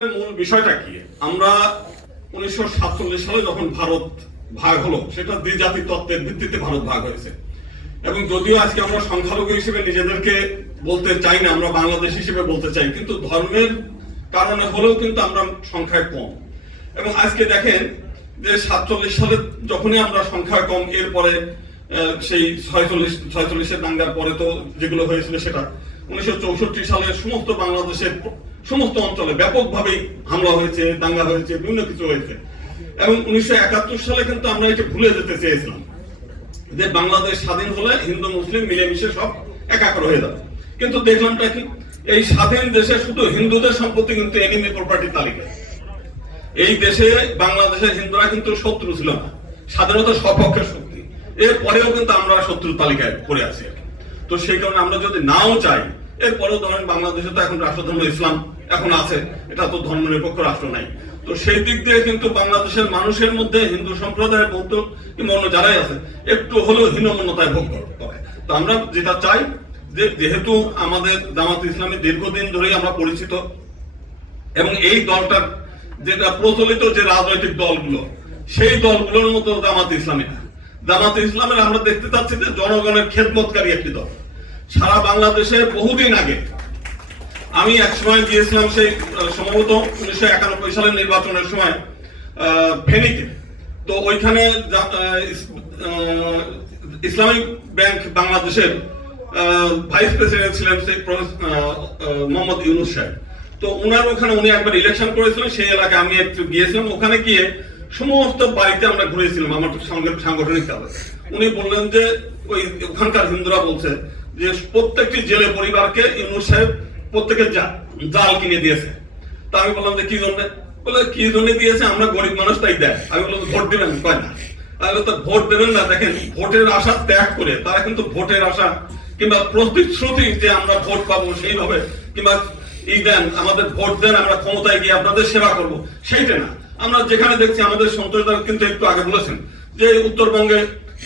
মূল বিষয়টা কি? আমরা 1947 সালে যখন ভারত ভাগ হলো, সেটা দ্বিজাতি তত্ত্বের ভিত্তিতে ভারত ভাগ হয়েছে। এবং যদিও আজকে আমরা সংখ্যালঘু হিসেবে নিজেদেরকে বলতে চাই না, আমরা বাংলাদেশ হিসেবে বলতে চাই, কিন্তু ধর্মের কারণে হলেও কিন্তু আমরা সংখ্যায় কম। এবং আজকে দেখেন যে 47 সালে যখনই আমরা সংখ্যায় কম, এরপরে সেই 46-46 দাঙ্গার পরে তো যেগুলো হয়েছিল, সেটা 1964 সালে সমস্ত বাংলাদেশের সমস্ত অঞ্চলে ব্যাপকভাবে হামলা হয়েছে, দাঙ্গা হয়েছে, বিভিন্ন কিছু হয়েছে। এবং 1971 সালে কিন্তু আমরা এটা ভুলে যেতে চেয়েছিলাম যে বাংলাদেশ স্বাধীন হলে হিন্দু মুসলিম মিলেমিশে সব একাকার হয়ে যাবে। কিন্তু দেখলামটা কি, এই স্বাধীন দেশে শুধু হিন্দুদের সম্পত্তি কিন্তু এনিমি প্রপার্টির তালিকায়। এই দেশে বাংলাদেশের হিন্দুরা কিন্তু শত্রু ছিল না, স্বাধীনতা সপক্ষের শক্তি। এরপরেও কিন্তু আমরা শত্রুর তালিকায় পড়ে আছি। তো সেই কারণে আমরা যদি নাও চাই, এরপরেও ধরেন বাংলাদেশে তো এখন রাষ্ট্রধর্ম ইসলাম এখন আছে, এটা তো ধর্ম নিরপেক্ষ রাষ্ট্র নাই। তো সেই দিক দিয়ে কিন্তু বাংলাদেশের মানুষের মধ্যে হিন্দু সম্প্রদায়ের বৌদ্ধ কিংবা অন্য যারাই আছে একটু হলেও হীনমন্যতায় ভোগ করে। তো আমরা যেটা চাই যে যেহেতু আমাদের জামাত ইসলামী দীর্ঘদিন ধরেই আমরা পরিচিত, এবং এই দলটার যেটা প্রচলিত যে রাজনৈতিক দলগুলো, সেই দলগুলোর মতো জামাত ইসলামী না। জামাত ইসলামের আমরা দেখতে চাচ্ছি যে জনগণের খেদমতকারী একটি দল। সারা বাংলাদেশে বহুদিন আগে আমি এক সময় গিয়েছিলাম, সেই সম্ভবত 1991 সালের নির্বাচনের সময় ফেনীতে। তো ওইখানে ইসলামিক ব্যাংক বাংলাদেশের ভাইস প্রেসিডেন্ট ছিলেন সেই মোহাম্মদ ইউনুস সাহেব। তো উনার ওখানে উনি একবার ইলেকশন করেছিলেন, সেই এলাকায় আমি একটু গিয়েছিলাম। ওখানে গিয়ে সমস্ত বাড়িতে আমরা ঘুরেছিলাম আমার সাংগঠনিক কাজে। উনি বললেন যে ওখানকার হিন্দুরা বলছে যে প্রত্যেকটি জেলে পরিবারকে ইউনুস সাহেব প্রত্যেকের জাল কিনে দিয়েছে। তা আমি বললাম যে কি জন্য? বলে কি জন্য দিয়েছে, আমরা গরিব মানুষ তাই দেয়। আমি বললাম ভোট দেবেন? কয় না। তাহলে তো ভোট দেবেন না। দেখেন, ভোটের আশা ত্যাগ করে তারা কিন্তু ভোটের আশা কিংবা প্রতিশ্রুতি যে আমরা ভোট পাবো সেইভাবে, কিংবা দেন আমাদের ভোট দেন, আমরা ক্ষমতায় গিয়ে আপনাদের সেবা করব, সেইটা না। আমরা যেখানে দেখছি আমাদের সন্তোষদা কিন্তু একটু আগে বলেছেন যে উত্তরবঙ্গে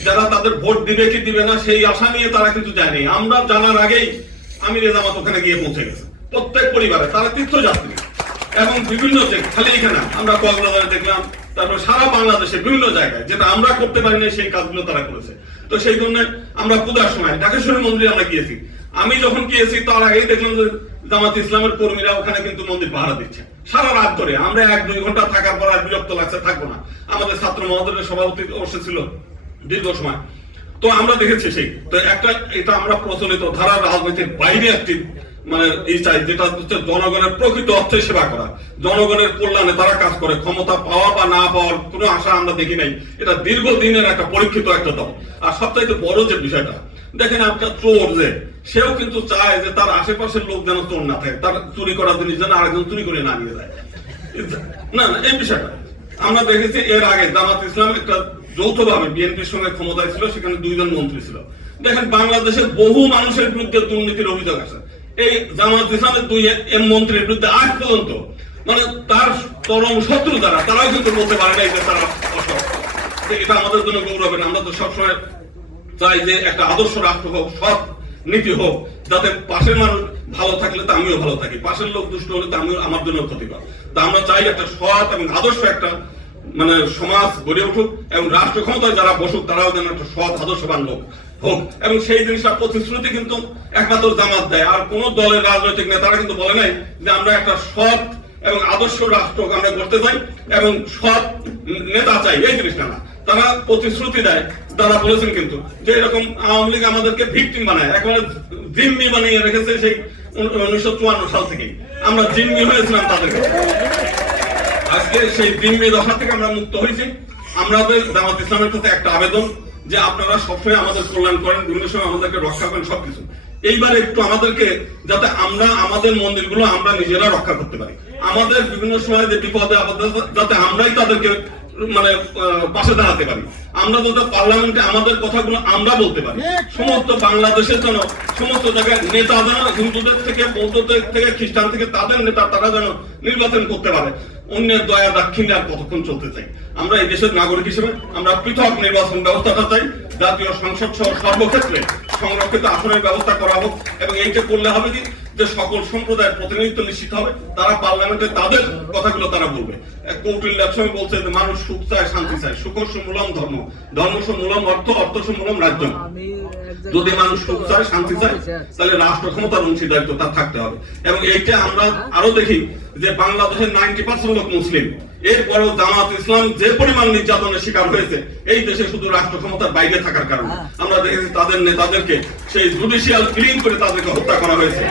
যারা তাদের ভোট দিবে কি দিবে না সেই আশা নিয়ে তারা কিন্তু যায়নি। আমরা জানার আগেই আমির জামাত ওখানে গিয়ে পৌঁছে গেছে, প্রত্যেক পরিবারে তারা তীর্থযাত্রী। এবং বিভিন্ন খালি এখানে আমরা কক্সবাজারে দেখলাম, তারপর সারা বাংলাদেশে বিভিন্ন জায়গায় যেটা আমরা করতে পারি না সেই কাজগুলো তারা করেছে। তো সেই জন্য আমরা পূজার সময় ঢাকেশ্বরী মন্দিরে আমরা গিয়েছি। আমি যখন গিয়েছি তার আগেই দেখলাম যে জামাত ইসলামের কর্মীরা ওখানে কিন্তু মন্দির পাহারা দিচ্ছে সারা রাত ধরে। আমরা 1-2 ঘন্টা থাকার পর আর বিরক্ত লাগছে, থাকবো না। আমাদের ছাত্র মহোদয়ের সভাপতি অবশ্য ছিল দীর্ঘ সময়। তো আমরা দেখেছি সেই তো একটা, এটা আমরা প্রচলিত ধারার রাজনীতির বাইরে একটি মানে এই চাই, যেটা হচ্ছে জনগণের প্রকৃত অর্থে সেবা করা, জনগণের কল্যাণে তারা কাজ করে। ক্ষমতা পাওয়া বা না পাওয়ার কোনো আশা আমরা দেখি নাই। এটা দীর্ঘদিনের একটা পরীক্ষিত একটা দল। আর সবচাইতে বড় যে বিষয়টা দেখেন, একটা চোর যে সেও কিন্তু চায় যে তার আশেপাশের লোক যেন চোর না থাকে, তার চুরি করার জিনিস যেন আরেকজন চুরি করে না নিয়ে যায়। না, এই বিষয়টা আমরা দেখেছি। এর আগে জামাত ইসলাম একটা যৌথভাবে বিএনপির সঙ্গে ক্ষমতায় ছিল, সেখানে 2 জন মন্ত্রী ছিল। দেখেন, বাংলাদেশের বহু মানুষের বিরুদ্ধে দুর্নীতির অভিযোগ আছে। এই জামাত ইসলামের 2 মন্ত্রীর বিরুদ্ধে আজ পর্যন্ত মানে তার চরম শত্রু যারা, তারাও কিন্তু বলতে পারে নাই যে তারা অসৎ। এটা আমাদের জন্য গৌরবের। আমরা তো সবসময় চাই যে একটা আদর্শ রাষ্ট্র হোক, সৎ নীতি হোক, যাতে পাশের মানুষ ভালো থাকলে তো আমিও ভালো থাকি, পাশের লোক দুষ্ট হলে তো আমিও আমার জন্য ক্ষতিকর। তা আমরা চাই একটা সৎ এবং আদর্শ একটা মানে সমাজ গড়ে উঠুক, এবং রাষ্ট্র ক্ষমতায় যারা বসুক তারাও যেন একটা সৎ আদর্শবান লোক হোক। এবং সেই জিনিসটা প্রতিশ্রুতি কিন্তু একমাত্র জামাত দেয়। আর কোন দলের রাজনৈতিক নেতারা কিন্তু বলে নাই যে আমরা একটা সৎ এবং আদর্শ রাষ্ট্র আমরা করতে চাই এবং সৎ নেতা চাই, এই জিনিসটা না। তারা প্রতিশ্রুতি দেয়। তারা বলেছেন কিন্তু যে এরকম আওয়ামী লীগ আমাদেরকে ভিকটিম বানায়, একেবারে জিম্মি বানিয়ে রেখেছে সেই 1954 সাল থেকেই। আমরা জিম্মি হয়েছিলাম তাদের কাছে। আজকে সেই জিম্মি দশা থেকে আমরা মুক্ত হয়েছি। আমাদের জামাত ইসলামের কাছে একটা আবেদন যে আপনারা সবসময় আমাদের কল্যাণ করেন, বিভিন্ন সময় আমাদেরকে রক্ষা করেন সবকিছু। এইবার একটু আমাদেরকে যাতে আমরা আমাদের মন্দিরগুলো আমরা নিজেরা রক্ষা করতে পারি, আমাদের বিভিন্ন সময় যে বিপদে আপদে যাতে আমরাই তাদেরকে মানে পাশে দাঁড়াতে পারি। আমরা যাতে পার্লামেন্টে আমাদের কথাগুলো আমরা বলতে পারি। সমস্ত বাংলাদেশের জন্য সমস্ত জায়গায় নেতা যেন হিন্দুদের থেকে, বৌদ্ধদের থেকে, খ্রিস্টান থেকে তাদের নেতা তারা যেন নির্বাচন করতে পারে। অন্যের দয়া দাক্ষিণ্য আর কতক্ষণ চলতে চাই? আমরা এই দেশের নাগরিক হিসেবে আমরা পৃথক নির্বাচন ব্যবস্থাটা চাই। জাতীয় সংসদ সহ সর্বক্ষেত্রে সংরক্ষিত আসনের ব্যবস্থা করা হোক। এবং এইটা করলে হবে কি, যে সকল সম্প্রদায়ের প্রতিনিধিত্ব নিশ্চিত হবে, তারা পার্লামেন্টে তাদের কথাগুলো তারা বলবে। কৌটিল্য একসময় বলছে যে মানুষ সুখ চায়, শান্তি চায়, সুখস্য মূলম ধর্ম, ধর্মস্য মূলম অর্থ, অর্থস্য মূলম রাজ্য। যদি মানুষ সুখ চায়, শান্তি চায়, তাহলে রাষ্ট্র ক্ষমতার অংশীদারিত্ব তার থাকতে হবে। এবং এইটা আমরা আরো দেখি যে বাংলাদেশের 90% লোক মুসলিম, এরপরেও জামাত ইসলাম যে পরিমাণ নির্যাতনের শিকার হয়েছে এই দেশে শুধু রাষ্ট্র ক্ষমতার বাইরে থাকার কারণে। আমরা দেখেছি তাদের নেতাদেরকে সেই জুডিশিয়াল কিলিং করে তাদেরকে হত্যা করা হয়েছে,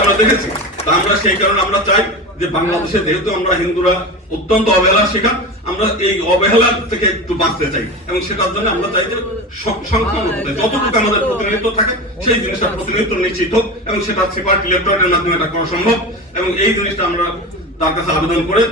আমরা দেখেছি। তা আমরা সেই কারণে আমরা চাই যে বাংলাদেশে যেহেতু আমরা হিন্দুরা অত্যন্ত অবহেলার শিকার, আমরা এই অবহেলার থেকে একটু বাঁচতে চাই এবং সেটার জন্য আমরা চাই যে সংখ্যার মধ্যে যতটুকু আমাদের প্রতিনিধিত্ব থাকে সেই জিনিসটা প্রতিনিধিত্ব নিশ্চিত হোক এবং সেটা সেপারেট ইলেকটরের মাধ্যমে এটা করা সম্ভব। এবং এই জিনিসটা আমরা তার কাছে আবেদন করে